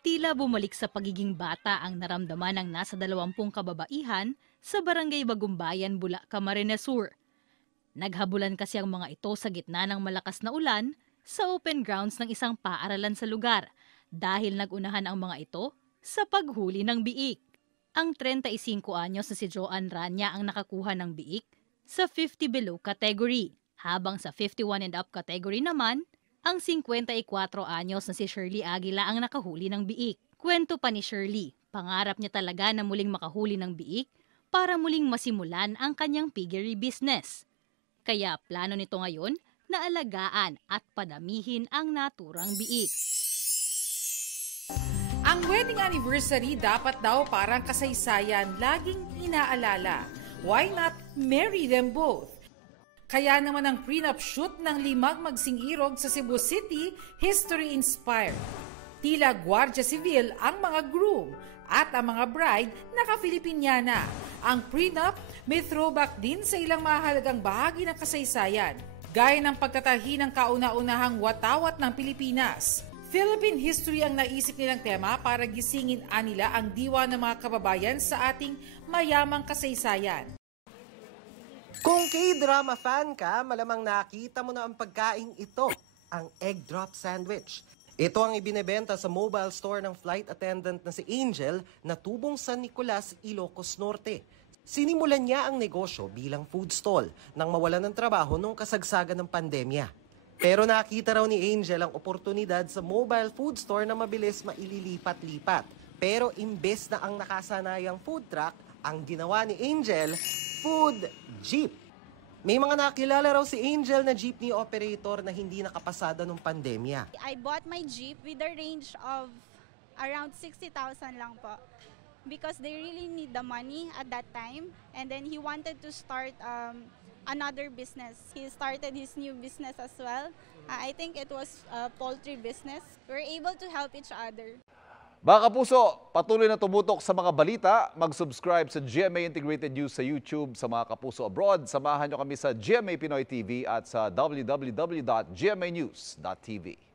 Tila bumalik sa pagiging bata ang naramdaman ng nasa 20 kababaihan sa Barangay Bagumbayan, Bula, Camarines Sur. Naghabulan kasi ang mga ito sa gitna ng malakas na ulan sa open grounds ng isang paaralan sa lugar dahil nagunahan ang mga ito sa paghuli ng biik. Ang 35 anyos na si Joanne Rania ang nakakuha ng biik sa 50 below category, habang sa 51 and up category naman, ang 54 anyos na si Shirley Aguila ang nakahuli ng biik. Kwento pa ni Shirley, pangarap niya talaga na muling makahuli ng biik para muling masimulan ang kanyang piggery business. Kaya plano nito ngayon na alagaan at padamihin ang naturang biik. Ang wedding anniversary dapat daw parang kasaysayan, laging inaalala. Why not marry them both? Kaya naman ang prenup shoot ng limang magsing-irog sa Cebu City, history-inspired. Tila Guardia Civil ang mga groom at ang mga bride naka-Filipinyana. Ang prenup may throwback din sa ilang mahalagang bahagi ng kasaysayan, gaya ng pagtatahi ng kauna-unahang watawat ng Pilipinas. Philippine history ang naisip nilang tema para gisingin anila ang diwa ng mga kababayan sa ating mayamang kasaysayan. Kung K-drama fan ka, malamang nakita mo na ang pagkaing ito, ang egg drop sandwich. Ito ang ibinebenta sa mobile store ng flight attendant na si Angel na tubong San Nicolas, Ilocos Norte. Sinimulan niya ang negosyo bilang food stall nang mawalan ng trabaho nung kasagsagan ng pandemya. Pero nakita raw ni Angel ang oportunidad sa mobile food store na mabilis maililipat-lipat. Pero imbes na ang nakasanayang food truck, ang ginawa ni Angel, food jeep. May mga nakilala raw si Angel na jeepney operator na hindi nakapasada nung pandemya. I bought my jeep with a range of around 60,000 lang po. Because they really need the money at that time. And then he wanted to start another business. He started his new business as well. I think it was a poultry business. We're able to help each other. Mga kapuso, patuloy na tumutok sa mga balita. Mag-subscribe sa GMA Integrated News sa YouTube. Sa mga kapuso abroad, samahan nyo kami sa GMA Pinoy TV at sa www.gmanews.tv.